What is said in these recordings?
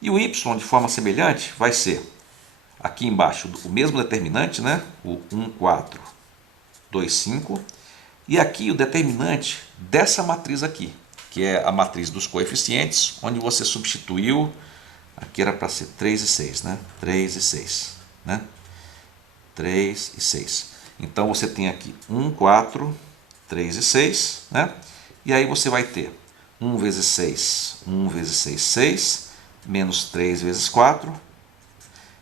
E o y, de forma semelhante, vai ser aqui embaixo o mesmo determinante, né? O 1, 4, 2, 5. E aqui o determinante dessa matriz aqui, que é a matriz dos coeficientes, onde você substituiu, aqui era para ser 3 e 6, né? 3 e 6, né? 3 e 6. Então você tem aqui 1, 4, 3 e 6, né? E aí você vai ter 1 vezes 6, 1 vezes 6, 6, menos 3 vezes 4.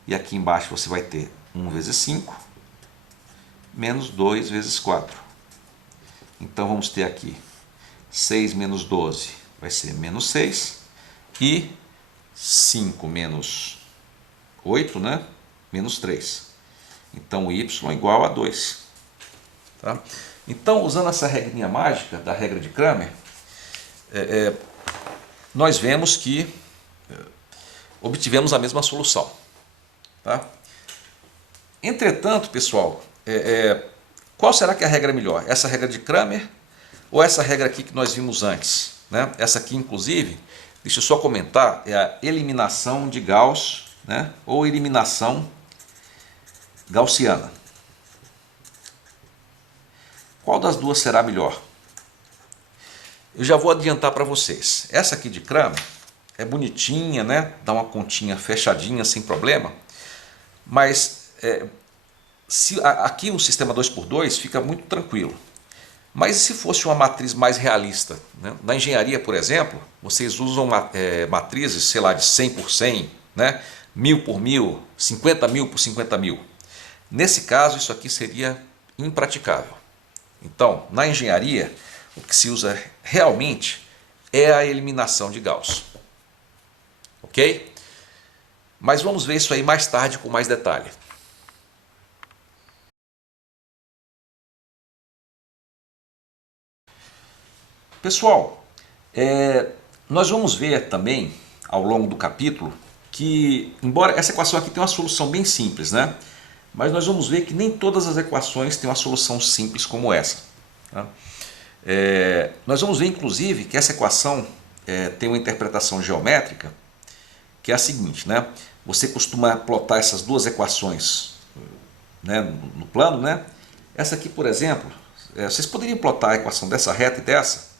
E aqui embaixo você vai ter 1 vezes 5, menos 2 vezes 4. Então vamos ter aqui 6 menos 12 vai ser menos 6. E 5 menos 8, né? Menos 3. Então o y é igual a 2. Tá? Então, usando essa regrinha mágica da regra de Cramer, nós vemos que obtivemos a mesma solução. Tá? Entretanto, pessoal, qual será que é a regra melhor? Essa regra de Cramer ou essa regra aqui que nós vimos antes? Né? Essa aqui, inclusive, deixa eu só comentar, é a eliminação de Gauss, né? Ou eliminação gaussiana. Qual das duas será melhor? Eu já vou adiantar para vocês. Essa aqui de Cramer é bonitinha, né? Dá uma continha fechadinha sem problema. Mas aqui no sistema 2x2 fica muito tranquilo. Mas e se fosse uma matriz mais realista? Né? Na engenharia, por exemplo, vocês usam matrizes, sei lá, de 100 por 100, né? 1000 por 1000, 50 mil por 50 mil. Nesse caso, isso aqui seria impraticável. Então, na engenharia, o que se usa realmente é a eliminação de Gauss. Ok? Mas vamos ver isso aí mais tarde com mais detalhe. Pessoal, nós vamos ver também ao longo do capítulo que, embora essa equação aqui tenha uma solução bem simples, né? Mas nós vamos ver que nem todas as equações têm uma solução simples como essa. Tá? Nós vamos ver, inclusive, que essa equação tem uma interpretação geométrica que é a seguinte, né? Você costuma plotar essas duas equações, né, no plano, né? Essa aqui, por exemplo, vocês poderiam plotar a equação dessa reta e dessa?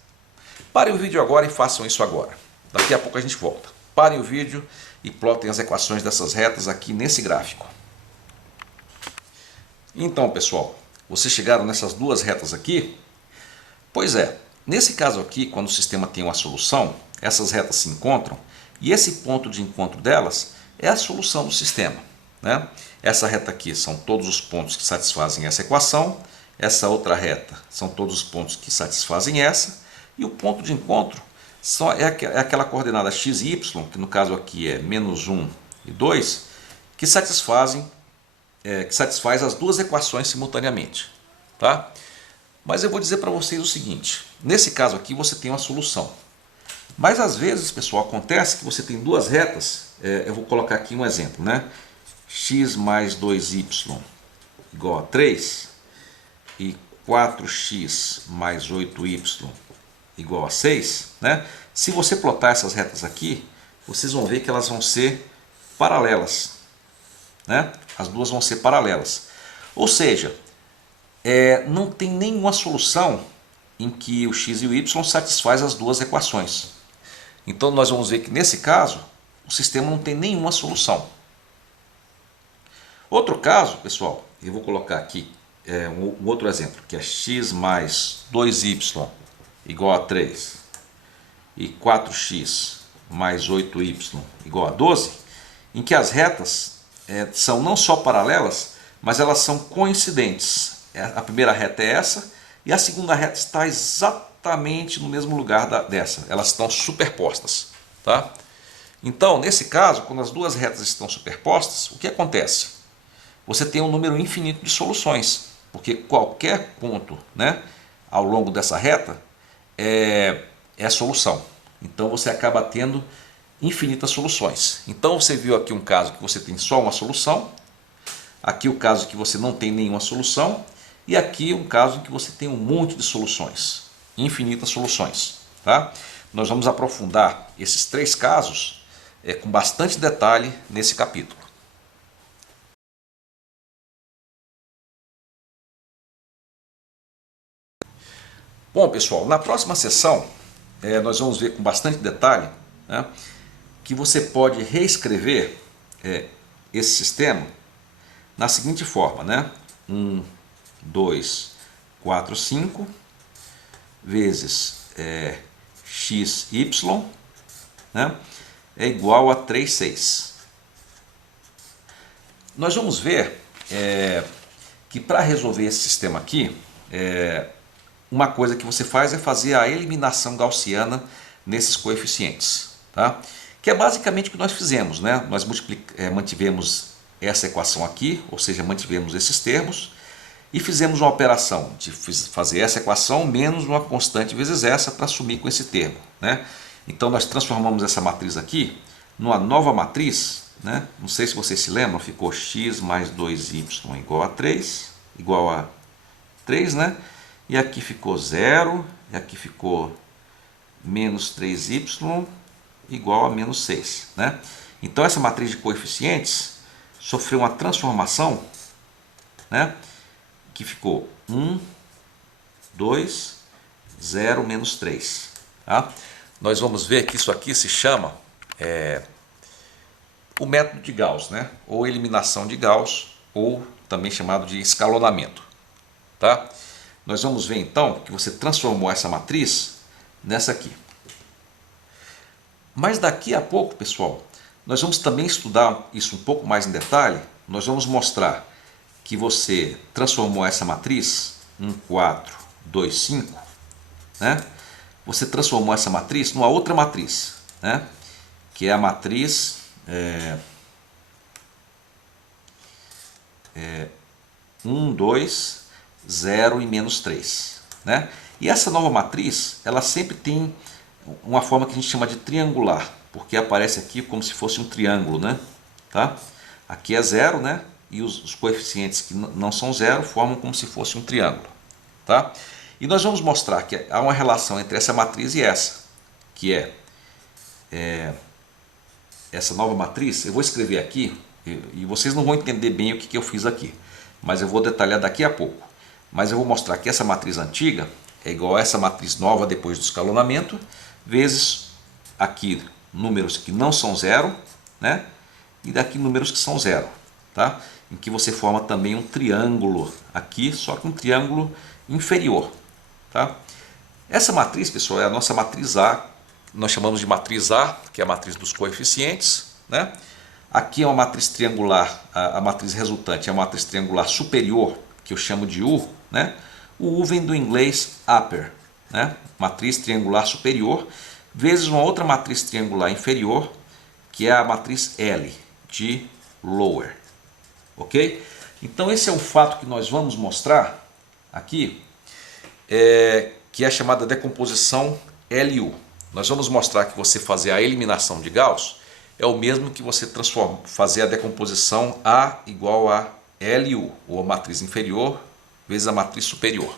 Parem o vídeo agora e façam isso agora. Daqui a pouco a gente volta. Parem o vídeo e plotem as equações dessas retas aqui nesse gráfico. Então, pessoal, vocês chegaram nessas duas retas aqui? Pois é, nesse caso aqui, quando o sistema tem uma solução, essas retas se encontram e esse ponto de encontro delas é a solução do sistema. Né? Essa reta aqui são todos os pontos que satisfazem essa equação, essa outra reta são todos os pontos que satisfazem essa, e o ponto de encontro é aquela coordenada x e y, que no caso aqui é menos 1 e 2, que satisfaz as duas equações simultaneamente. Tá? Mas eu vou dizer para vocês o seguinte, nesse caso aqui você tem uma solução. Mas às vezes, pessoal, acontece que você tem duas retas, eu vou colocar aqui um exemplo, né? X mais 2y igual a 3 e 4x mais 8y igual a 6, né? Se você plotar essas retas aqui, vocês vão ver que elas vão ser paralelas, né? As duas vão ser paralelas. Ou seja, não tem nenhuma solução em que o x e o y satisfaz as duas equações. Então nós vamos ver que nesse caso o sistema não tem nenhuma solução. Outro caso, pessoal, eu vou colocar aqui um outro exemplo, que é x mais 2y igual a 3 e 4x mais 8y igual a 12, em que as retas são não só paralelas, mas elas são coincidentes. A primeira reta é essa e a segunda reta está exatamente no mesmo lugar dessa. Elas estão superpostas. Tá? Então, nesse caso, quando as duas retas estão superpostas, o que acontece? Você tem um número infinito de soluções, porque qualquer ponto, né, ao longo dessa reta é a solução. Então você acaba tendo infinitas soluções. Então você viu aqui um caso que você tem só uma solução, aqui o caso que você não tem nenhuma solução, e aqui um caso em que você tem um monte de soluções, infinitas soluções. Tá? Nós vamos aprofundar esses três casos com bastante detalhe nesse capítulo. Bom, pessoal, na próxima sessão nós vamos ver com bastante detalhe, né, que você pode reescrever esse sistema na seguinte forma, né? 1, 2, 4, 5 vezes xy, né, é igual a 3, 6. Nós vamos ver que para resolver esse sistema aqui, uma coisa que você faz é fazer a eliminação gaussiana nesses coeficientes, tá? Que é basicamente o que nós fizemos, né? Nós mantivemos essa equação aqui, ou seja, mantivemos esses termos, e fizemos uma operação de fazer essa equação menos uma constante vezes essa para sumir com esse termo, né? Então nós transformamos essa matriz aqui numa nova matriz, né? Não sei se vocês se lembram, ficou x mais 2y igual a 3, né? E aqui ficou 0, e aqui ficou menos 3y igual a menos 6, né? Então essa matriz de coeficientes sofreu uma transformação, né, que ficou 1, 2, 0, menos 3. Tá? Nós vamos ver que isso aqui se chama o método de Gauss, né? Ou eliminação de Gauss, ou também chamado de escalonamento. Tá? Nós vamos ver então que você transformou essa matriz nessa aqui. Mas daqui a pouco, pessoal, nós vamos também estudar isso um pouco mais em detalhe. Nós vamos mostrar que você transformou essa matriz 1, 4, 2, 5, né? Você transformou essa matriz numa outra matriz, né? Que é a matriz 1, 2, 0 e menos 3, né? E essa nova matriz, ela sempre tem uma forma que a gente chama de triangular, porque aparece aqui como se fosse um triângulo, né? Tá? Aqui é 0, né? E os coeficientes que não são 0 formam como se fosse um triângulo, tá? E nós vamos mostrar que há uma relação entre essa matriz e essa, que essa nova matriz. Eu vou escrever aqui e vocês não vão entender bem o que eu fiz aqui, mas eu vou detalhar daqui a pouco. Mas eu vou mostrar que essa matriz antiga é igual a essa matriz nova depois do escalonamento, vezes aqui números que não são 0, né? E daqui números que são 0, tá? Em que você forma também um triângulo aqui, só que um triângulo inferior, tá? Essa matriz, pessoal, é a nossa matriz A, nós chamamos de matriz A, que é a matriz dos coeficientes, né? Aqui é uma matriz triangular, a matriz resultante é uma matriz triangular superior, que eu chamo de U, né? O U vem do inglês upper, né? Matriz triangular superior, vezes uma outra matriz triangular inferior, que é a matriz L, de lower. Ok? Então esse é o fato que nós vamos mostrar aqui, que é a chamada decomposição LU. Nós vamos mostrar que você fazer a eliminação de Gauss é o mesmo que você fazer a decomposição A igual a LU, ou a matriz inferior vezes a matriz superior.